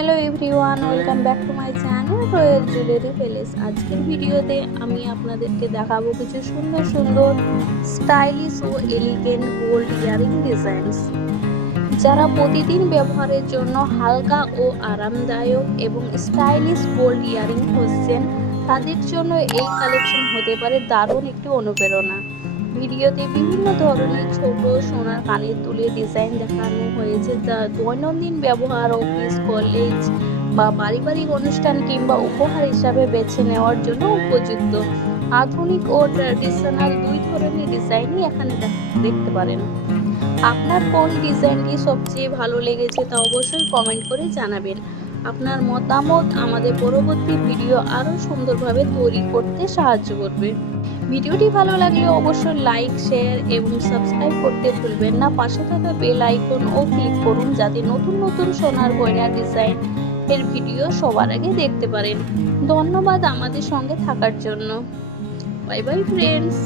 Hello everyone, welcome back to my channel royal jewellery palace. আজকের ভিডিওতে আমি আপনাদেরকে দেখাবো কিছু সুন্দর সুন্দর স্টাইলিশ ও এলিগেন্ট গোল্ড ইয়ারিং ডিজাইনস। যারা প্রতিদিন ব্যবহারের জন্য হালকা ও আরামদায়ক এবং স্টাইলিশ গোল্ড ইয়ারিং খুঁজছেন, তাদের জন্য এই কালেকশন হতে পারে দারুণ একটি অনুপ্রেরণা। ভিডিওতে বিভিন্ন ধরনের ছোট সোনার কানের দুলের ডিজাইন দেখানো হয়েছে, যা দৈনন্দিন ব্যবহার, অফিস, কলেজ বা পারিবারিক অনুষ্ঠান কিংবা উপহার হিসাবে বেছে নেওয়ার জন্য উপযুক্ত। আধুনিক ও ট্র্যাডিশনাল দুই ধরনের ডিজাইনই এখানে দেখতে পারেন। আপনার কোন ডিজাইনটি সবচেয়ে ভালো লেগেছে তা অবশ্যই কমেন্ট করে জানাবেন। আপনার মতামত আমাদের পরবর্তী ভিডিও আরও সুন্দরভাবে তৈরি করতে সাহায্য করবে। ভিডিওটি ভালো লাগলে অবশ্যই লাইক, শেয়ার এবং সাবস্ক্রাইব করতে ভুলবেন না। পাশে থাকা বেল আইকন ও ক্লিক করুন, যাতে নতুন নতুন সোনার গয়নার ডিজাইন এর ভিডিও সবার আগে দেখতে পারেন। ধন্যবাদ আমাদের সঙ্গে থাকার জন্য। Bye bye friends.